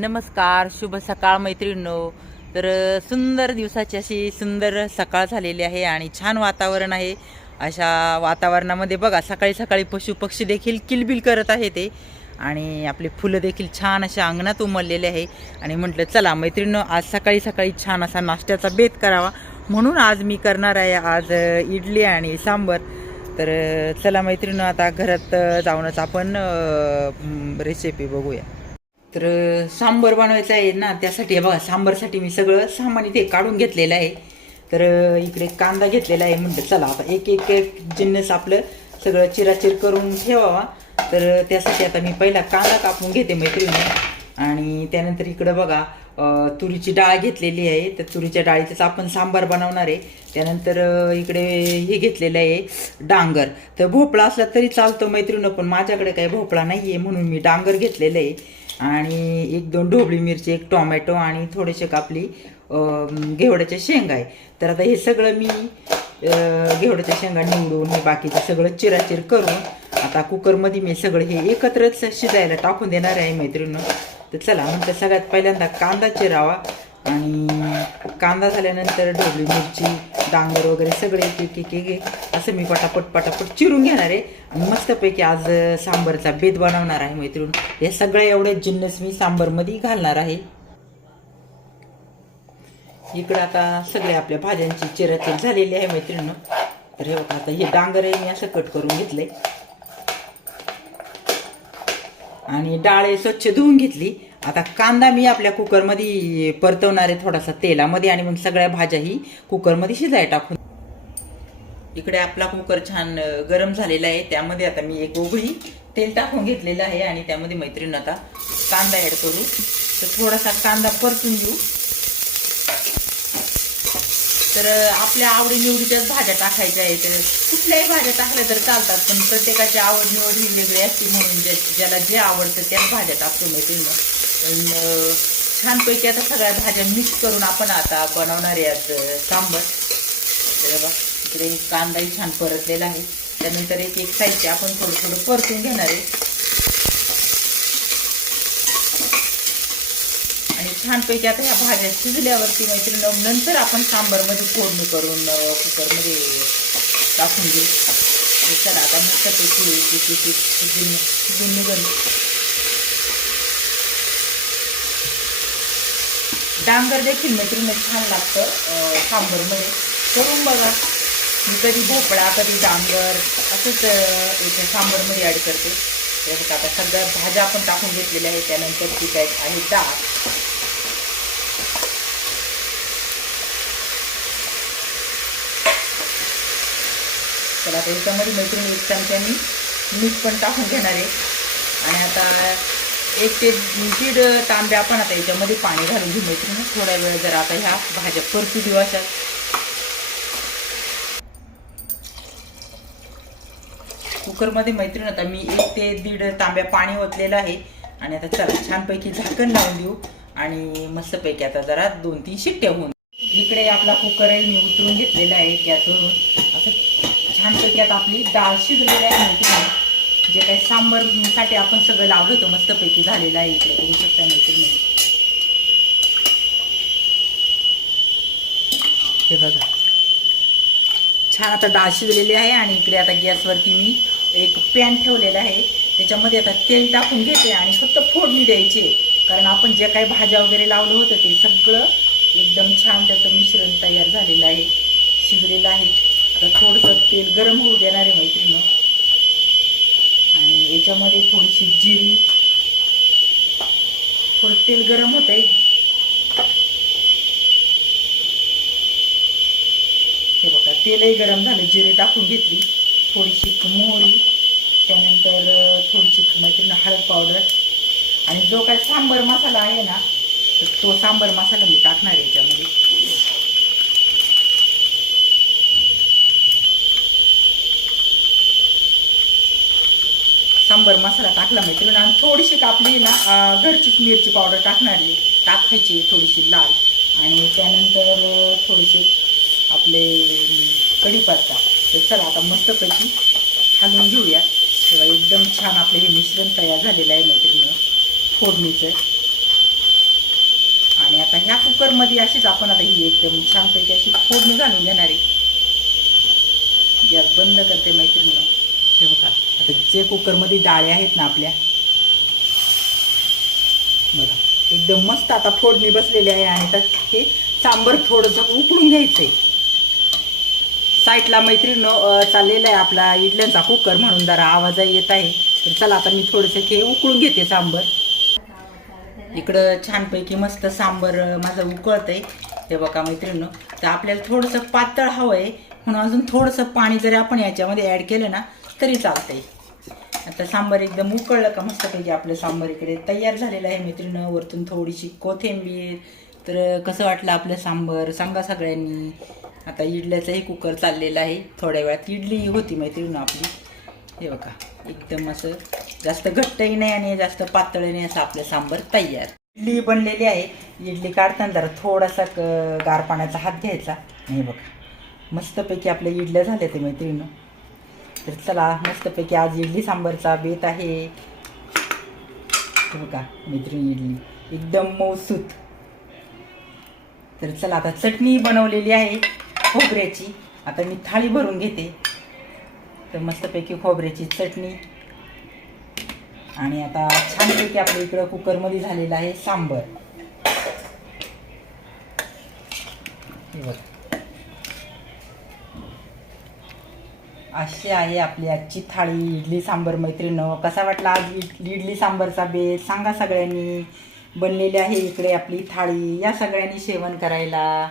नमस्कार शुभ सकाळ मैत्रिणींनो. तर सुंदर दिवसाची अशी सुंदर सकाळ झालेली आहे आणि छान वातावरण आहे. अशा वातावरणामध्ये बघा सकाळी सकाळी पशु पक्षी देखील किलबिल करत आहे ते. आणि आपले फुलं देखील छान अशा अंगणात उमललेले आहे. आणि म्हटलं चला मैत्रिणीनं आज सकाळी सकाळी छान असा नाश्त्याचा बेत करावा. म्हणून आज मी करणार आहे आज इडली आणि सांबर. तर चला मैत्रिणी आता घरात जाऊनच आपण रेसिपी बघूया. तर सांबर बनवायचं आहे ना त्यासाठी बघा सांबरसाठी मी सगळं सामान इथे काढून घेतलेलं आहे. तर इकडे कांदा घेतलेला आहे म्हणतं चला आता एक एक एक जिन्नस आपलं सगळं चिराचिर करून ठेवावा. तर त्यासाठी आता मी पहिला कांदा कापून घेते मैत्रिणी आणि त्यानंतर इकडं बघा तुरीची डाळ घेतलेली आहे. तर तुरीच्या डाळीचंच आपण सांबार बनवणार आहे. त्यानंतर इकडे हे घेतलेलं आहे डांगर. तर भोपळा असला तरी चालतो मैत्रिणं पण माझ्याकडे काही भोपळा नाही आहे म्हणून मी डांगर घेतलेलं आहे. आणि एक दोन ढोबळी मिरची एक टोमॅटो आणि थोडेसे कापली घेवड्याच्या शेंगा आहे. तर आता हे सगळं मी घेवड्याच्या शेंगा निवडून हे बाकीचं सगळं चिराचिर करून आता कुकरमध्ये मी सगळं हे एकत्रच शिजायला टाकून देणार आहे मैत्रिणीनं. तर चला म्हणतं सगळ्यात पहिल्यांदा कांदा चिरावा. आणि कांदा झाल्यानंतर ढोबळी मिरची डांगर वगैरे सगळे एक एक एक एक असं मी पटापट पटापट चिरून घेणार आहे. आणि मस्तपैकी आज सांबरचा बेद बनवणार आहे मैत्रीण. हे सगळ्या एवढे जिन्नस मी सांबरमध्ये घालणार आहे. इकडं आता सगळ्या आपल्या भाज्यांची चिराचिर झालेली आहे मैत्रिणीनं तर हे बघा आता हे डांगर आहे मी असं कट करून घेतलंय. आणि डाळे स्वच्छ धुवून घेतली. आता कांदा मी आपल्या कुकरमध्ये परतवणार आहे थोडासा तेलामध्ये आणि मग सगळ्या भाज्याही कुकरमध्ये शिजाय टाकून. इकडे आपला कुकर छान गरम झालेला आहे. त्यामध्ये आता मी एक उघडी तेल टाकून घेतलेलं आहे आणि त्यामध्ये मैत्रीण आता कांदा ॲड करू. तर थोडासा कांदा परतून घेऊ. तर आपल्या आवडीनिवडीच्याच भाज्या टाकायच्या आहेत. कुठल्याही भाज्या टाकल्या तर चालतात पण प्रत्येकाची आवड निवड ही वेगळी असते म्हणून ज्या ज्याला जे आवडतं त्याच भाज्या टाकतो मैत्रिणी छानपैकी आता सगळ्या भाज्या मिक्स करून आपण आता बनवणार आहे आज सांबर तर बघा इकडे कांदाही छान परतलेला आहे त्यानंतर एक एक साईडचे आपण थोडं थोडं परतून घेणार आहे आणि छानपैकी आता ह्या भाज्या शिजल्यावरती मैत्रिणी नंतर आपण सांबरमध्ये फोडणी करून कुकरमध्ये टाकून घेऊ चला आता मस्तपैकी एक एक शिजून शिजून निघून डांगर देखील मैत्रीने छान लागतं सांबरमध्ये. करून बघा. मी कधी भोपळा कधी डांगर असंच इथे सांबरमध्ये ॲड करते. तर आता सगळ्या भाज्या आपण टाकून घेतलेल्या आहेत. त्यानंतर ती काय आहे डाळ तर आता याच्यामध्ये मैत्रिणी एक चमच्यानी मीठ पण टाकून घेणार आहे. आणि आता एक ते दीड तांबे आपण आता याच्यामध्ये पाणी घालून घेऊ मैत्रिणी थोडा वेळ जर आता ह्या भाज्या परतू देऊ अशा. कुकरमध्ये मैत्रीण आता मी एक ते दीड तांब्या पाणी ओतलेलं आहे. आणि आता चला छानपैकी झाकण लावून देऊ. आणि मस्तपैकी आता जरा दोन तीन शिट्ट्या होऊन. इकडे आपला कुकरही मी उतरून घेतलेला आहे गॅसवरून. असं छानपैकी आता आपली डाळ शिजलेली आहे मैत्रिणी. जे काही सांबरसाठी आपण सगळं लावलं होतं मस्तपैकी झालेलं आहे इकडे. बघू शकता मैत्रिणी. हे बघा. छान आता डाळ शिजलेली आहे आणि इकडे आता गॅसवरती मी एक पॅन ठेवलेला आहे. त्याच्यामध्ये आता तेल टाकून घेते आणि फक्त फोडणी द्यायची कारण आपण जे काही भाज्या वगैरे लावलं होतं ते सगळं एकदम छान त्याचं मिश्रण तयार झालेलं आहे. शिजलेलं आहे. आता थोडंसं तेल गरम होऊ देणार आहे मैत्रिणी. याच्यामध्ये थोडीशी जिरी. थोडं तेल गरम होत आहे हे बघा तेलही गरम झालं जिरे टाकून घेतली. थोडीशी मोहरी त्यानंतर थोडीशी मैत्रीण हळद पावडर. आणि जो काय सांबर मसाला आहे ना तो सांबर मसाला मी टाकणार आहे याच्यामध्ये. सांबर मसाला टाकला मैत्रीण आणि थोडीशी कापली ना घरचीच मिरची पावडर टाकणार. आहे टाकायची थोडीशी लाल. आणि त्यानंतर थोडीशी आपले कढीपत्ता. तर चला आता मस्तपैकी हलवून घेऊया. तेव्हा एकदम छान आपलं हे मिश्रण तयार झालेलं आहे मैत्रिणी फोडणीचं. आणि आता ह्या कुकरमध्ये अशीच आपण आता ही एकदम छानपैकी अशी फोडणी घालून घेणार. आहे गॅस बंद करते मैत्रीण हे बघा. आता जे कुकरमध्ये डाळ्या आहेत ना आपल्या बघा. एकदम मस्त आता फोडणी बसलेली आहे आणि तर हे सांबर थोडंसं उकळून घ्यायचं आहे साईडला मैत्रिणीनं चाललेला आहे आपला इडल्यांचा कुकर म्हणून जरा आवाज येत आहे. तर चला आता मी थोडंसं हे उकळून घेते सांबर. इकडं छानपैकी मस्त सांबर माझं उकळत आहे हे बघा मैत्रिणीनं तर आपल्याला थोडंसं पातळ हवं आहे म्हणून अजून थोडंसं पाणी जरी आपण याच्यामध्ये ॲड केलं ना तरी चालते आता सांबार एकदम उकळलं का मस्तपैकी आपलं सांबार इकडे तयार झालेलं आहे मैत्रिणं वरतून थोडीशी कोथिंबीर तर कसं वाटलं आपलं सांबार? सांगा सगळ्यांनी. आता इडल्याचाही कुकर चाललेला आहे. थोड्या वेळात इडली होती मैत्रिणं आपली. हे बघा एकदम असं जास्त घट्टही नाही आणि जास्त पातळही नाही असं आपलं सांबार तयार. इडली बनलेली आहे. इडली काढताना जरा थोडासा क- गार पाण्याचा हात घ्यायचा. हे बघा मस्तपैकी आपल्या इडल्या झाल्या ते मैत्रिणं तर चला मस्तपैकी आज इडली सांबारचा बेत आहे. हो बघा मैत्रिणी इडली. एकदम मौसूत. तर चला आता चटणी बनवलेली आहे खोबऱ्याची. आता मी थाळी भरून घेते. तर मस्तपैकी खोबऱ्याची चटणी. आणि आता छानपैकी आपल्या इकडं कुकरमध्ये झालेलं आहे सांबर. हे बघ. अशी आहे आपली आजची थाळी. इडली सांबर मैत्रिणं कसा वाटला आज इडली इडली सांबरचा बेत? सांगा सगळ्यांनी. बनलेली आहे इकडे आपली थाळी. या सगळ्यांनी सेवन करायला.